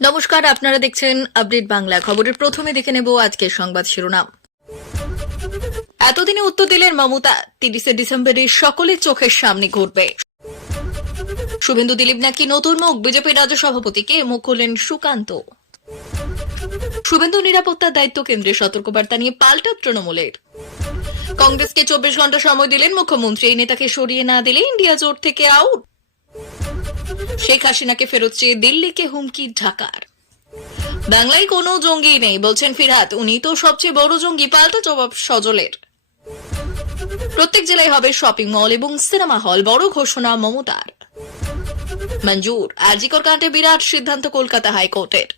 নমস্কার, আপনারা দেখছেন আপডেট বাংলা। খবরের প্রথমে দেখে নেব আজকের সংবাদ শিরোনাম। এতদিনে উত্তর দিলেন মমতা, 30 ডিসেম্বরে সকলের চোখের সামনে ঘটবে। শুভেন্দু দিলীপ নাকি নতুন মুখ, বিজেপি রাজ্য সভাপতিকে মুখ খুললেন সুকান্ত। শুভেন্দু নিরাপত্তার দায়িত্ব কেন্দ্রের সতর্কবার্তা নিয়ে পাল্টা তৃণমূলের। কংগ্রেসকে 24 ঘন্টা সময় দিলেন মুখ্যমন্ত্রী, এই নেতাকে সরিয়ে না দিলে ইন্ডিয়া জোট থেকে আউট। শেখ হাসিনাকে ফেরত চেয়ে দিল্লিকে হুমকি ঢাকার। বাংলায় কোনো জঙ্গি নেই বলছেন ফিরহাদ, উনি তো সবচেয়ে বড় জঙ্গি, পাল্টা জবাব সজলের। প্রত্যেক জেলায় হবে শপিং মল এবং সিনেমা হল, বড় ঘোষণা মমতার। মঞ্জুর, আরজিকর কাণ্ডে বিরাট সিদ্ধান্ত কলকাতা হাইকোর্টের।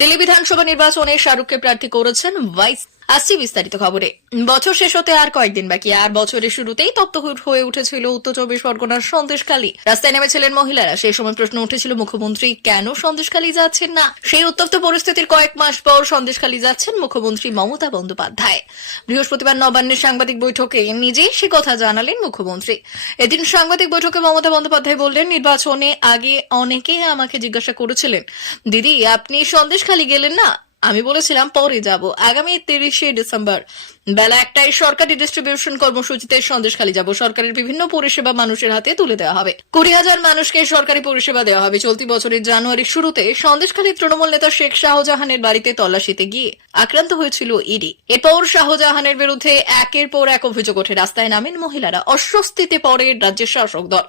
দিল্লি বিধানসভা নির্বাচনে শাহরুখকে প্রার্থী করেছেন ভাইস। আসছি বিস্তারিত খবরে। বছর শেষ হতে আর কয়েকদিন বাকি, আর বছরের শুরুতেই তপ্ত হয়ে উঠেছিল উত্তর 24 পরগনার সন্দেশখালী। রাস্তায় নেমেছিলেন মহিলারা। সেই সময় প্রশ্ন উঠেছিল, মুখ্যমন্ত্রী কেন সন্দেশখালী যাচ্ছেন না? সেই উত্তপ্ত পরিস্থিতির কয়েক মাস পর সন্দেশখালী যাচ্ছেন মুখ্যমন্ত্রী মমতা বন্দ্যোপাধ্যায়। বৃহস্পতিবার নবান্নের সাংবাদিক বৈঠকে নিজেই সে কথা জানালেন মুখ্যমন্ত্রী। এদিন সাংবাদিক বৈঠকে মমতা বন্দ্যোপাধ্যায় বললেন, নির্বাচনে আগে অনেকে আমাকে জিজ্ঞাসা করেছিলেন, দিদি আপনি সন্দেশখালী গেলেন না? আমি বলেছিলাম পরে যাব। আগামী 30 ডিসেম্বর বেলা 1টায় সরকারি ডিস্ট্রিবিউশন কর্মসূচিতে সন্দেশখালী যাব। সরকারের বিভিন্ন পরিষেবা মানুষের হাতে তুলে দেওয়া হবে। 20,000 মানুষকে সরকারি পরিষেবা দেওয়া হবে। চলতি বছরের জানুয়ারির শুরুতে সন্দেশখালী তৃণমূল নেতা শেখ শাহজাহানের বাড়িতে তল্লাশিতে গিয়ে আক্রান্ত হয়েছিল ইডি। এরপর শাহজাহানের বিরুদ্ধে একের পর এক অভিযোগ ওঠে। রাস্তায় নামেন মহিলারা। অস্বস্তিতে পড়ে রাজ্যের শাসক দল।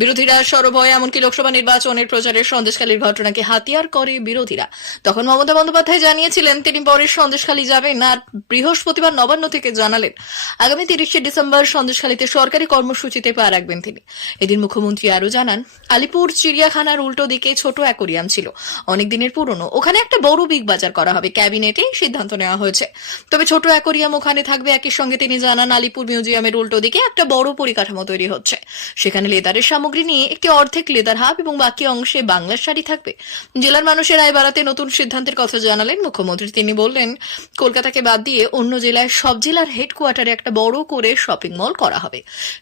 বিরোধীরা সরব হয়, এমনকি লোকসভা নির্বাচনের প্রচারে সন্দেশখালীর ঘটনাকে হাতিয়ার করে বিরোধীরা। তখন মমতা বন্দ্যোপাধ্যায় জানিয়েছিলেন তিনি পরে সন্দেশখালী যাবেন, আর বৃহস্পতিবার নবান্ন থেকে জানালেন আগামী 30 ডিসেম্বর সন্দেশখালীতে সরকারি কর্মসূচিতে পা রাখবেন তিনি। এদিন মুখ্যমন্ত্রী আরো জানান, আলিপুর চিড়িয়াখানার উল্টো দিকে ছোট অ্যাকোরিয়াম ছিল, অনেক দিনের পুরনো। ওখানে একটা বড় বিগ বাজার করা হবে, ক্যাবিনেটে সিদ্ধান্ত নেওয়া হয়েছে। তবে ছোট অ্যাকোরিয়াম ওখানে থাকবে। একই সঙ্গে তিনি জানান, আলিপুর মিউজিয়ামের উল্টো দিকে একটা বড় পরিকাঠামো তৈরি হচ্ছে, সেখানে লেদারের সামগ্রী নিয়ে একটি অর্ধেক লেদার হাব এবং বাকি অংশে বাংলার শাড়ি থাকবে। জেলার মানুষের আয় বাড়াতে নতুন সিদ্ধান্তের কথা জানালেন মুখ্যমন্ত্রী। তিনি বললেন, কলকাতাকে বাদ দিয়ে অন্য জেলায় সব জেলার হেডকোয়ার্টারে একটা বড় করে শপিং মল করা হবে।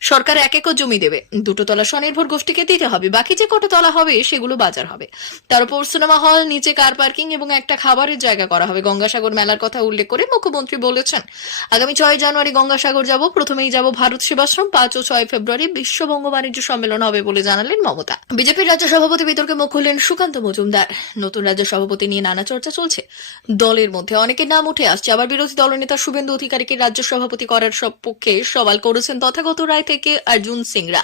সরকার 1 একর জমি দেবে, 2 তলা স্বনির্ভর গোষ্ঠীকে দিতে হবে, বাকি যে কটা তলা হবে সেগুলো বাজার হবে। তার উপর সিনেমা হল, নিচে কার পার্কিং এবং একটা খাবারের জায়গা করা হবে। গঙ্গাসাগর মেলার কথা উল্লেখ করে মুখ্যমন্ত্রী বলেছেন, আগামী 6 জানুয়ারি গঙ্গাসাগর যাব, প্রথমেই যাব ভারত সেবাশ্রম। 5 ও 6 ফেব্রুয়ারি বিশ্ববঙ্গ বাণিজ্য সম্মেলন হবে বলে জানালেন মমতা। বিজেপির রাজ্য সভাপতি বিতর্কে মুখ খুললেন সুকান্ত মজুমদার। নতুন রাজ্য সভাপতি নিয়ে নানা চর্চা চলছে। দলের মধ্যে অনেকের নাম উঠে আসছে। আবার বিরোধী দলনেতা শুভেন্দু অধিকারীকে রাজ্য সভাপতি করার পক্ষে সওয়াল করেছেন তথাগত রায় থেকে অর্জুন সিংরা।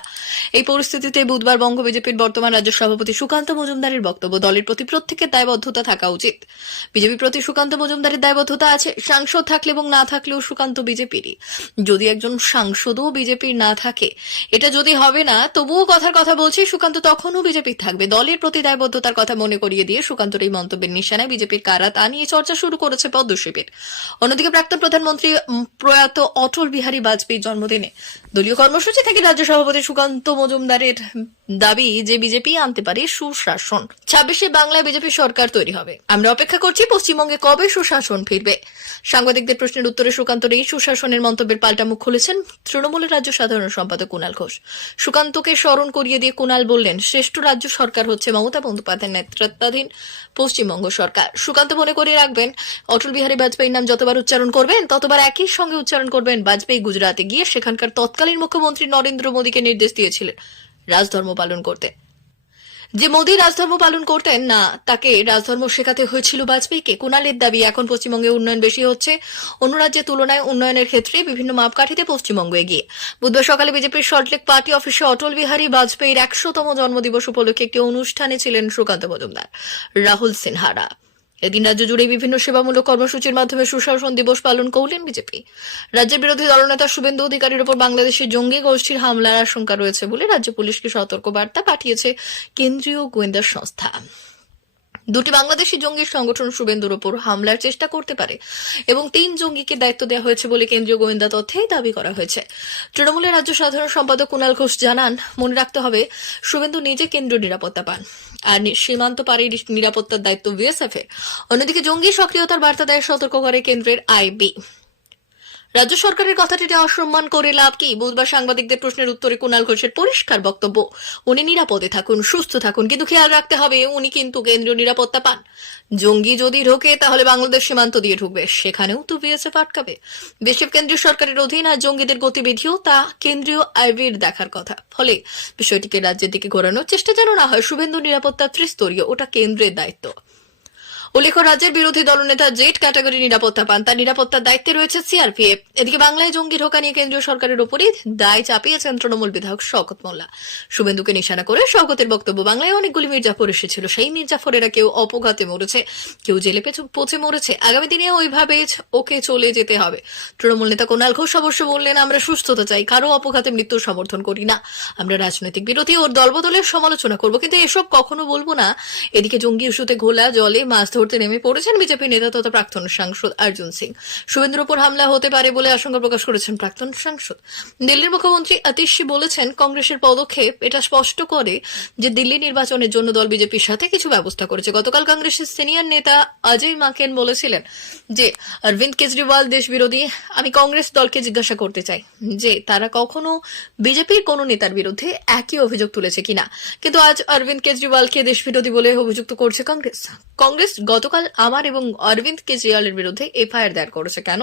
এই পরিস্থিতিতে বুধবার বঙ্গ বিজেপির বর্তমান রাজ্য সভাপতি সুকান্ত মজুমদারের বক্তব্য, দলের প্রতি প্রত্যেকের দায়বদ্ধতা থাকা উচিত। বিজেপির প্রতি সুকান্ত মজুমদারের দায়বদ্ধতা আছে। সাংসদ থাকলে এবং না থাকলেও সুকান্ত বিজেপিরই। যদি একজন সাংসদও বিজেপির না থাকে, এটা যদি হবে না, তবুও কথার কথা বলছি, সুকান্ত তখনও বিজেপির থাকবে। দলের প্রতি দায়বদ্ধতার কথা মনে করিয়ে দিয়ে সুকান্তর এই মন্তব্যের নিশানায় বিজেপির কারা তা নিয়ে চর্চা শুরু করেছে পদ্মশিবির। অন্যদিকে প্রাক্তন প্রধানমন্ত্রী প্রয়াত অটল বিহারী বাজপেয়ীর জন্মদিনে দলীয় কর্মসূচি থেকে রাজ্য সভাপতি সুকান্ত মজুমদারের দাবি যে বিজেপি আনতে পারে সুশাসন। 26 বাংলায় বিজেপি সরকার তৈরি হবে। আমরা অপেক্ষা করছি পশ্চিমবঙ্গে কবে সুশাসন ফিরবে। সাংবাদিকদের প্রশ্নের উত্তরে সুকান্তর এই সুশাসনের মন্তব্যের পাল্টা মুখ খুলেছেন তৃণমূলের রাজ্য সাধারণ সম্পাদক কুণাল ঘোষ। সুকান্তকে স্মরণ করিয়ে দিয়ে কুণাল বললেন, শ্রেষ্ঠ রাজ্য সরকার হচ্ছে মমতা বন্দ্যোপাধ্যায়ের নেতৃত্বাধীন পশ্চিমবঙ্গ সরকার। সুকান্ত মনে করে রাখবেন, অটল বিহারী বাজপেয়ীর নাম যতবার উচ্চারণ করবেন ততবার একই সঙ্গে উচ্চারণ করবেন, বাজপেয়ী গুজরাটে গিয়ে সেখানকার তৎকালীন মুখ্যমন্ত্রী নরেন্দ্র মোদীকে নির্দেশ দিয়েছিলেন রাজধর্ম পালন করতে। যে মোদী রাজধর্ম পালন করতেন না, তাকে রাজধর্ম শেখাতে হয়েছিল বাজপেয়ীকে। কুণালের দাবি, এখন পশ্চিমবঙ্গে উন্নয়ন বেশি হচ্ছে, অন্য রাজ্যের তুলনায় উন্নয়নের ক্ষেত্রে বিভিন্ন মাপকাঠিতে পশ্চিমবঙ্গ এগিয়ে। বুধবার সকালে বিজেপির সল্টলেক পার্টি অফিসে অটল বিহারী বাজপেয়ীর 100তম জন্মদিবস উপলক্ষে একটি অনুষ্ঠানে ছিলেন সুকান্ত মজুমদার, রাহুল সিনহারা। এদিন রাজ্য জুড়ে বিভিন্ন সেবামূলক কর্মসূচির মাধ্যমে সুশাসন দিবস পালন করলেন বিজেপি। রাজ্যের বিরোধী দলনেতা শুভেন্দু অধিকারীর উপর বাংলাদেশের জঙ্গি গোষ্ঠীর হামলার আশঙ্কা রয়েছে বলে রাজ্য পুলিশকে সতর্ক বার্তা পাঠিয়েছে কেন্দ্রীয় গোয়েন্দা সংস্থা। 2টি বাংলাদেশি জঙ্গি সংগঠন শুভেন্দুর উপর হামলার চেষ্টা করতে পারে এবং 3 জঙ্গিকে দায়িত্ব দেওয়া হয়েছে বলে কেন্দ্রীয় গোয়েন্দা তথ্যে দাবি করা হয়েছে। তৃণমূলের রাজ্য সাধারণ সম্পাদক কুণাল ঘোষ জানান, মনে রাখতে হবে শুভেন্দু নিজে কেন্দ্রীয় নিরাপত্তা পান, আর সীমান্ত পারের নিরাপত্তার দায়িত্ব বিএসএফ এর। অন্যদিকে জঙ্গি সক্রিয়তার বার্তা দেয় সতর্ক করে কেন্দ্রের আইবি। রাজ্য সরকারের কথাটিতে অসম্মান করে লাভ কি? বুধবার সাংবাদিকদের প্রশ্নের উত্তরে কুণাল ঘোষের পরিষ্কার বক্তব্য, উনি নিরাপদে থাকুন, সুস্থ থাকুন, কিন্তু খেয়াল রাখতে হবে উনি কিন্তু কেন্দ্রীয় নিরাপত্তা পান। জঙ্গি যদি ঢোকে তাহলে বাংলাদেশ সীমান্ত দিয়ে ঢুকবে, সেখানেও তো বিএসএফ আটকাবে। বিএসএফ কেন্দ্রীয় সরকারের অধীন, আর জঙ্গিদের গতিবিধিও তা কেন্দ্রীয় আইবির দেখার কথা। ফলে বিষয়টিকে রাজ্যের দিকে ঘোরানোর চেষ্টা যেন না হয়। শুভেন্দু নিরাপত্তা ত্রিস্তরীয়, ওটা কেন্দ্রের দায়িত্ব। উল্লেখ্য, রাজ্যের বিরোধী দলনেতা জেড ক্যাটাগরি নিরাপত্তা পান, তার নিরাপত্তার দায়িত্বে রয়েছে সিআরপিএফ। এদিকে বাংলায় জঙ্গি ঢোকা নিয়ে কেন্দ্রীয় সরকারের উপরই দায় চাপিয়েছেন তৃণমূল বিধায়ক শওকত মোল্লা। শুভেন্দুকে নিশানা করে শওকতের বক্তব্য, বাংলায় অনেকগুলি মির্জাফর এসেছিল, সেই মির্জাফরেরা কেউ অপঘাতে মরেছে, কেউ জেলে পচে মরেছে, আগামী দিনে ওইভাবে ওকে চলে যেতে হবে। তৃণমূল নেতা কুণাল ঘোষ অবশ্য বললেন, আমরা সুস্থতা চাই, কারো অপঘাতে মৃত্যুর সমর্থন করি না, আমরা রাজনৈতিক বিরোধী ওর দলবদলের সমালোচনা করব, কিন্তু এসব কখনো বলবো না। এদিকে জঙ্গি ইস্যুতে ঘোলা জলে মাছ ধরতে নেমে পড়েছেন বিজেপি নেতা তথা প্রাক্তন সাংসদ অর্জুন সিং। শুভেন্দুর উপর হামলা হতে পারে বলে আশঙ্কা প্রকাশ করেছেন প্রাক্তন সাংসদ। দিল্লির মুখ্যমন্ত্রী আতিশি বলেছেন, কংগ্রেসের পদক্ষেপ এটা স্পষ্ট করে যে দিল্লি নির্বাচনের জন্য দল বিজেপির সাথে কিছু ব্যবস্থা করেছে। গতকাল কংগ্রেসের সিনিয়র নেতা অজয় মাকেন বলেছিলেন যে অরবিন্দ কেজরিওয়াল দেশ বিরোধী। আমি কংগ্রেস দলকে জিজ্ঞাসা করতে চাই যে তারা কখনো বিজেপির কোন নেতার বিরুদ্ধে একই অভিযোগ তুলেছে কিনা, কিন্তু আজ অরবিন্দ কেজরিওয়ালকে দেশ বিরোধী বলে অভিযুক্ত করছে কংগ্রেস। কংগ্রেস গতকাল আমার এবং অরবিন্দ কেজরিওয়ালের বিরুদ্ধে এফআইআর দায়ের করেছে। কেন?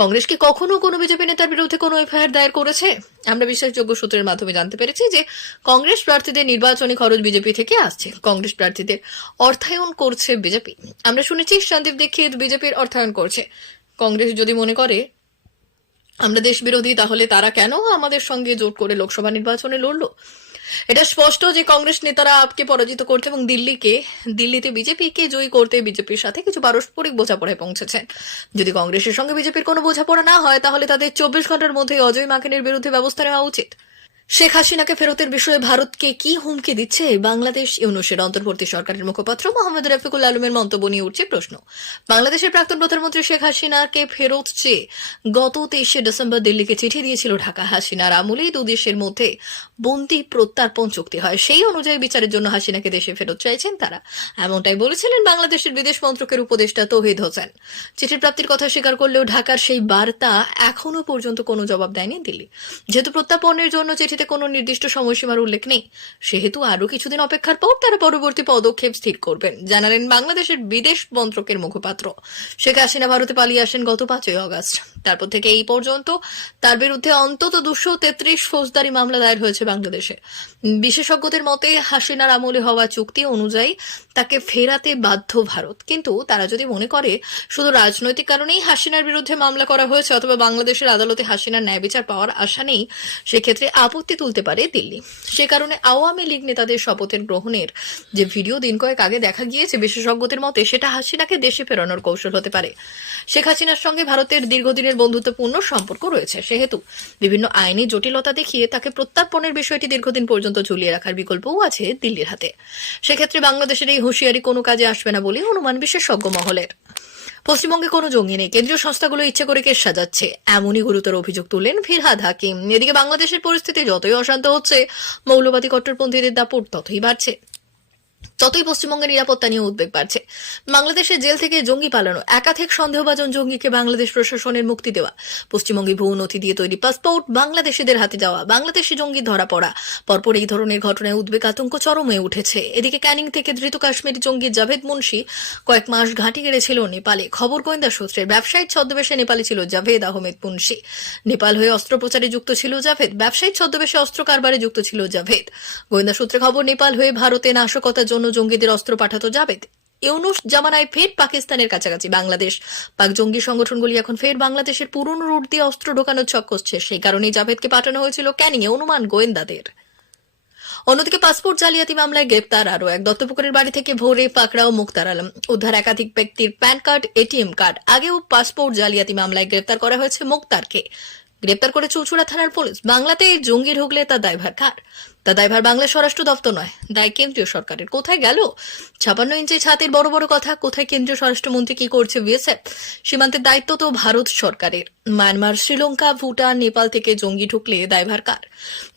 কংগ্রেস কি কখনো কোনো বিজেপি নেতার বিরুদ্ধে কোনো এফআইআর দায়ের করেছে? আমরা বিশ্বাসযোগ্য সূত্রের মাধ্যমে জানতে পেরেছি যে কংগ্রেস প্রার্থীদের নির্বাচনী খরচ বিজেপি থেকে আসছে, কংগ্রেস প্রার্থীদের অর্থায়ন করছে বিজেপি। আমরা শুনেছি সন্দীপ দীক্ষিত বিজেপির অর্থায়ন করছে। কংগ্রেস যদি মনে করে আমরা দেশ বিরোধী, তাহলে তারা কেন আমাদের সঙ্গে জোট করে লোকসভা নির্বাচনে লড়লো? এটা স্পষ্ট যে কংগ্রেস নেতারা আপকে পরাজিত করতে এবং দিল্লিতে বিজেপিকে জয়ী করতে বিজেপির সাথে কিছু পারস্পরিক বোঝাপড়ায় পৌঁছেছেন। যদি কংগ্রেসের সঙ্গে বিজেপির কোনো বোঝাপড়া না হয়, তাহলে তাদের 24 ঘন্টার মধ্যে অজয় মাকেনের বিরুদ্ধে ব্যবস্থা নেওয়া উচিত। শেখ হাসিনাকে ফেরতের বিষয়ে ভারতকে কি হুমকি দিচ্ছে বাংলাদেশ? ইউনূসের অন্তর্বর্তী সরকারের মুখপাত্র মোহাম্মদ রফিকুল আলমের মন্তব্য নিয়ে উঠছে প্রশ্ন। বাংলাদেশের প্রাক্তন প্রধানমন্ত্রী শেখ হাসিনাকে ফেরত চেয়ে গত 23 ডিসেম্বর দিল্লিকে চিঠি দিয়েছিল ঢাকা। হাসিনার আমলেই দুদেশের মধ্যে বন্দি প্রত্যার্পণ চুক্তি হয়, সেই অনুযায়ী বিচারের জন্য হাসিনাকে দেশে ফেরত চাইছেন তারা। এমনটাই বলেছিলেন বাংলাদেশের বিদেশ মন্ত্রকের উপদেষ্টা তৌহিদ হোসেন। চিঠির প্রাপ্তির কথা স্বীকার করলেও ঢাকার সেই বার্তা এখনো পর্যন্ত কোনো জবাব দেয়নি দিল্লি। যেহেতু প্রত্যার্পণের জন্য চিঠিতে কোনো নির্দিষ্ট সময়সীমার উল্লেখ নেই, সেহেতু আরো কিছুদিন অপেক্ষার পর তারা পরবর্তী পদক্ষেপ স্থির করবেন, জানালেন বাংলাদেশের বিদেশ মন্ত্রকের মুখপাত্র। শেখ হাসিনা ভারতে পালিয়ে আসেন গত 5 আগস্ট। তারপর থেকে এই পর্যন্ত তার বিরুদ্ধে অন্তত 233 ফৌজদারি মামলা দায়ের হয়েছে বাংলাদেশে। বিশেষজ্ঞদের মতে হাসিনার আমলে হওয়া চুক্তি অনুযায়ী তাকে ফেরাতে বাধ্য ভারত, কিন্তু তারা যদি মনে করে শুধু রাজনৈতিক কারণেই হাসিনার বিরুদ্ধে মামলা করা হয়েছে অথবা বাংলাদেশের আদালতে হাসিনার ন্যায় বিচার পাওয়ার আশা নেই, সেক্ষেত্রে আপত্তি তুলতে পারে দিল্লি। সে কারণে আওয়ামী লীগ নেতাদের শপথের গ্রহণের যে ভিডিও দিন কয়েক আগে দেখা গিয়েছে, বিশেষজ্ঞদের মতে সেটা হাসিনাকে দেশে ফেরানোর কৌশল হতে পারে। শেখ হাসিনার সঙ্গে ভারতের দীর্ঘদিনের বন্ধুত্বপূর্ণ সম্পর্ক রয়েছে, সেহেতু বিভিন্ন আইনি জটিলতা দেখিয়ে তাকে প্রত্যার্পণের বিষয়টি দীর্ঘদিন পর্যন্ত ঝুলিয়ে রাখার বিকল্পও আছে দিল্লির হাতে। সেক্ষেত্রে বাংলাদেশের এই হুঁশিয়ারি কোনো কাজে আসবে না বলে অনুমান বিশেষজ্ঞ মহলের। পশ্চিমবঙ্গে কোনো জঙ্গি নেই, কেন্দ্রীয় সংস্থাগুলো ইচ্ছে করে কেস সাজাচ্ছে, এমনই গুরুতর অভিযোগ তুললেন ফিরহাদ হাকিম। এদিকে বাংলাদেশের পরিস্থিতি যতই অশান্ত হচ্ছে, মৌলবাদী কট্টরপন্থীদের দাপট ততই বাড়ছে, ততই পশ্চিমবঙ্গের নিরাপত্তা নিয়ে উদ্বেগ বাড়ছে। বাংলাদেশের জেল থেকে জঙ্গি পালানো, একাধিক সন্দেহভাজন জঙ্গিকে বাংলাদেশ প্রশাসনের মুক্তি দেওয়া, পশ্চিমবঙ্গে ভুয়ো নথি দিয়ে তৈরি পাসপোর্ট বাংলাদেশিদের হাতে যাওয়া, বাংলাদেশি জঙ্গি ধরা পড়া, পরপর এই ধরনের ঘটনায় উদ্বেগ আতঙ্ক চরমে উঠেছে। এদিকে ক্যানিং থেকে ধৃত কাশ্মীরি জঙ্গি জাভেদ মুন্সি কয়েক মাস ঘাঁটি গেড়েছিল নেপালে। খবর গোয়েন্দা সূত্রে ব্যবসায়িক ছদ্মবেশে নেপালে ছিল জাভেদ আহমেদ মুন্সি। নেপাল হয়ে অস্ত্রোপচারে যুক্ত ছিল জাভেদ, ব্যবসায়িক ছদ্মবেশে অস্ত্র কারবারে যুক্ত ছিল জাভেদ। গোয়েন্দা সূত্রে খবর, নেপাল হয়ে ভারতে নাশকতার জন্য জঙ্গিদের অস্ত্র পাঠাতো জাভেদ। ইউনূস জামানায় ফের পাকিস্তানের কাছাকাছি বাংলাদেশ। পাক জঙ্গি সংগঠনগুলি এখন ফের বাংলাদেশের পুরনো রুট দিয়ে অস্ত্র ঢোকানোর ছক কষছে, সেই কারণেই জাভেদকে পাঠানো হয়েছিল ক্যানিংয়ে, অনুমান গোয়েন্দাদের। অন্যদিকে পাসপোর্ট জালিয়াতি মামলায় গ্রেপ্তার আরও এক। দত্তপুকুরের বাড়ি থেকে ভোরে পাকড়াও মুক্তার আলম। উদ্ধার একাধিক ব্যক্তির প্যান কার্ড, এটিএম কার্ড। আগেও পাসপোর্ট জালিয়াতি মামলায় গ্রেপ্তার করা হয়েছে মুক্তারকে। গ্রেপ্তার করে চুঁচুড়া থানার পুলিশ। বাংলাতে জঙ্গি ঢুকলে তার দায়ভার কার? তা দায়ভার বাংলা স্বরাষ্ট্র দপ্তর নয়, দায় কেন্দ্রীয় সরকারের। কোথায় গেল 56 ইঞ্চি ছাতির বড় বড় কথা? কোথায় কেন্দ্রীয় স্বরাষ্ট্রমন্ত্রী? কি করছে বিএসএফ? সীমান্তের দায়িত্ব তো ভারত সরকারের। মায়ানমার, শ্রীলঙ্কা, ভুটান, নেপাল থেকে জঙ্গি ঢুকলে দায়ভার কার?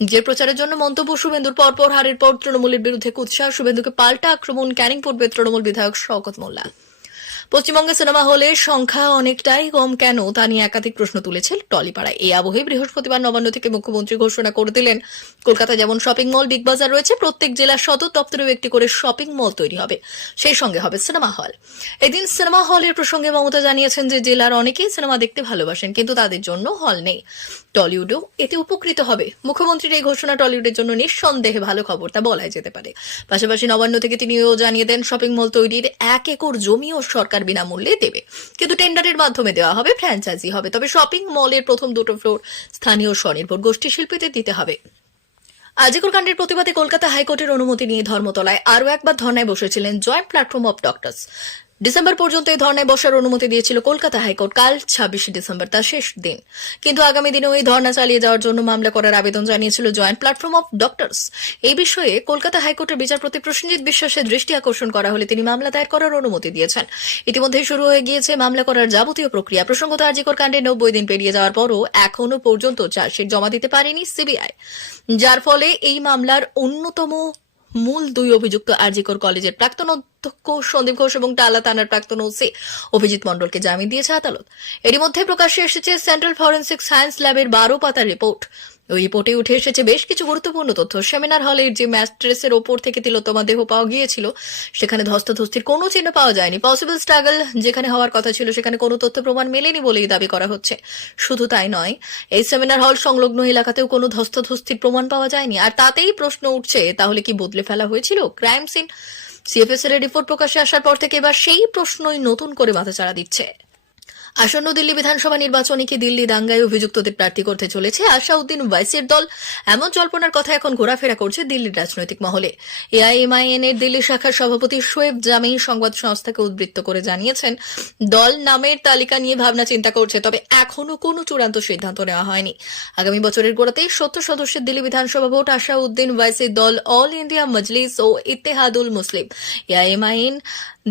যে প্রচারের জন্য মন্তব্য শুভেন্দুর পরপর হারের পর তৃণমূলের বিরুদ্ধে কুৎসা, শুভেন্দুকে পাল্টা আক্রমণ ক্যানিং পূর্বের তৃণমূল বিধায়ক শওকত মোল্লা। পশ্চিমবঙ্গে সিনেমা হলের সংখ্যা অনেকটাই কম কেন তা নিয়ে একাধিক প্রশ্ন তুলেছে টলিপাড়ায়। এই আবহে বৃহস্পতিবার নবান্ন থেকে মুখ্যমন্ত্রী ঘোষণা করে দিলেন, কলকাতায় যেমন শপিং মল, বিগ বাজার রয়েছে, প্রত্যেক জেলার সদর দপ্তরেও একটি করে শপিং মল তৈরি হবে, সেই সঙ্গে হবে সিনেমা হল। এদিন সিনেমা হলের প্রসঙ্গে মমতা জানিয়েছেন যে জেলার অনেকেই সিনেমা দেখতে ভালোবাসেন, কিন্তু তাদের জন্য হল নেই। টলিউডও এতে উপকৃত হবে। মুখ্যমন্ত্রীর এই ঘোষণা টলিউডের জন্য নিঃসন্দেহে ভালো খবর, তা বলাই যেতে পারে। পাশাপাশি নবান্ন থেকে তিনিও জানিয়ে দেন, শপিং মল তৈরির 1 একর জমিও সরকার বিনামূল্যে দেবে, কিন্তু টেন্ডারের মাধ্যমে দেওয়া হবে, ফ্র্যাঞ্চাইজি হবে। তবে শপিং মলের প্রথম 2টো ফ্লোর স্থানীয় স্বনির্ভর গোষ্ঠী শিল্পীদের দিতে হবে। আজিকর কাণ্ডের প্রতিবাদে কলকাতা হাইকোর্টের অনুমতি নিয়ে ধর্মতলায় আরও একবার ধর্নায় বসেছিলেন joint platform of doctors. December পর্যন্ত এই ধর্নায় বসার অনুমতি দিয়েছিল কলকাতা হাইকোর্ট। কাল 26 ডিসেম্বর তার শেষ দিন, কিন্তু আগামী দিনেও এই ধর্না চালিয়ে যাওয়ার জন্য মামলা করার আবেদন জানিয়েছিল জয়েন্ট প্ল্যাটফর্ম অফ ডক্টরস। এই বিষয়ে কলকাতা হাইকোর্টের বিচারপতি প্রসেনজিৎ বিশ্বাসের দৃষ্টি আকর্ষণ করা হলে তিনি মামলা দায়ের করার অনুমতি দিয়েছেন। ইতিমধ্যে শুরু হয়ে গিয়েছে মামলা করার যাবতীয় প্রক্রিয়া। প্রসঙ্গত, আজিকর কাণ্ডে 90 দিন পেরিয়ে যাওয়ার পরও এখনো পর্যন্ত চার্জশিট জমা দিতে পারেনি সিবিআই, যার ফলে এই মামলার অন্যতম মূল 2 অভিযুক্ত আজিকর কলেজের প্রাক্তন অধ্যক্ষ সন্দীপ ঘোষ এবং টালা থানার প্রাক্তন ওসি অভিজিৎ মণ্ডলকে জামিন দিয়েছে আদালত। এরই মধ্যে প্রকাশ্যে এসেছে সেন্ট্রাল ফরেন্সিক সায়েন্স ল্যাবের 12 পাতার রিপোর্ট। ওই রিপোর্টে উঠে এসেছে বেশ কিছু গুরুত্বপূর্ণ তথ্য। সেমিনার হলের যে ম্যাট্রেসের ওপর থেকে তিলোত্তমা দেহ পাওয়া গিয়েছিল, সেখানে ধস্তাধস্তির কোনো চিহ্ন পাওয়া যায়নি। পসিবল স্ট্রাগল যেখানে হওয়ার কথা ছিল, সেখানে কোনো তথ্য প্রমাণ মেলেনি বলেই দাবি করা হচ্ছে। শুধু তাই নয়, এই সেমিনার হল সংলগ্ন এলাকাতেও কোনো ধস্তাধস্তির প্রমাণ পাওয়া যায়নি। আর তাতেই প্রশ্ন উঠছে, তাহলে কি বদলে ফেলা হয়েছিল ক্রাইম সিন? সিএফএসএল এর রিপোর্ট প্রকাশ্যে আসার পর থেকে এবার সেই প্রশ্নই নতুন করে মাথাচাড়া দিচ্ছে। আসন্ন দিল্লি বিধানসভা নির্বাচনে কি দিল্লি দাঙ্গায় অভিযুক্তদের প্রার্থী করতে চলেছে আসাউদ্দিন ওয়াইসির দল? এমন জল্পনার কথা এখন ঘোরাফেরা করছে দিল্লির রাজনৈতিক মহলে। এআইএমআইএম এর দিল্লি শাখার সভাপতি শোয়েব জামিন সংবাদ সংস্থাকে উদ্ধৃত করে জানিয়েছেন, দল নামের তালিকা নিয়ে ভাবনা চিন্তা করছে, তবে এখনো কোনো চূড়ান্ত সিদ্ধান্ত নেওয়া হয়নি। আগামী বছরের গোড়াতেই 70 সদস্যের দিল্লি বিধানসভা ভোট। আসাউদ্দিন ওয়াইসির দল অল ইন্ডিয়া মজলিস ও ইত্তেহাদুল মুসলিম এআইএমআইএম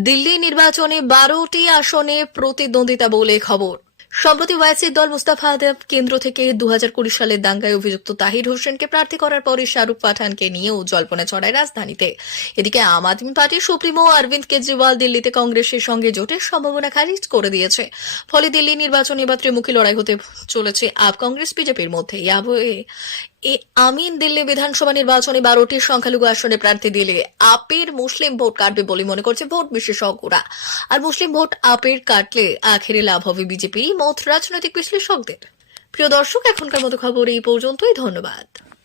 দিল্লি নির্বাচনে 12টি আসনে প্রতিদ্বন্দ্বিতা বলে খবর। সম্প্রতি ওয়াইসির দল মুস্তাফা আদেব কেন্দ্র থেকে 2020 সালের দাঙ্গায় অভিযুক্ত তাহির হোসেনকে প্রার্থী করার পরে শাহরুখ পাঠানকে নিয়েও জল্পনা ছড়ায় রাজধানীতে। এদিকে আম আদমি পার্টির সুপ্রিমো অরবিন্দ কেজরিওয়াল দিল্লিতে কংগ্রেসের সঙ্গে জোটের সম্ভাবনা খারিজ করে দিয়েছে। ফলে দিল্লি নির্বাচনে এবার ত্রিমুখী লড়াই হতে চলেছে আপ কংগ্রেস বিজেপির মধ্যে। আমিন দিল্লি বিধানসভা নির্বাচনে 12টি সংখ্যালঘু আসনে প্রার্থী দিলে আপের মুসলিম ভোট কাটবে বলে মনে করছে ভোট বিশেষজ্ঞরা। আর মুসলিম ভোট আপের কাটলে আখেরে লাভ হবে বিজেপির মত রাজনৈতিক বিশ্লেষকদের। প্রিয় দর্শক, এখনকার মতো খবর এই পর্যন্তই। ধন্যবাদ।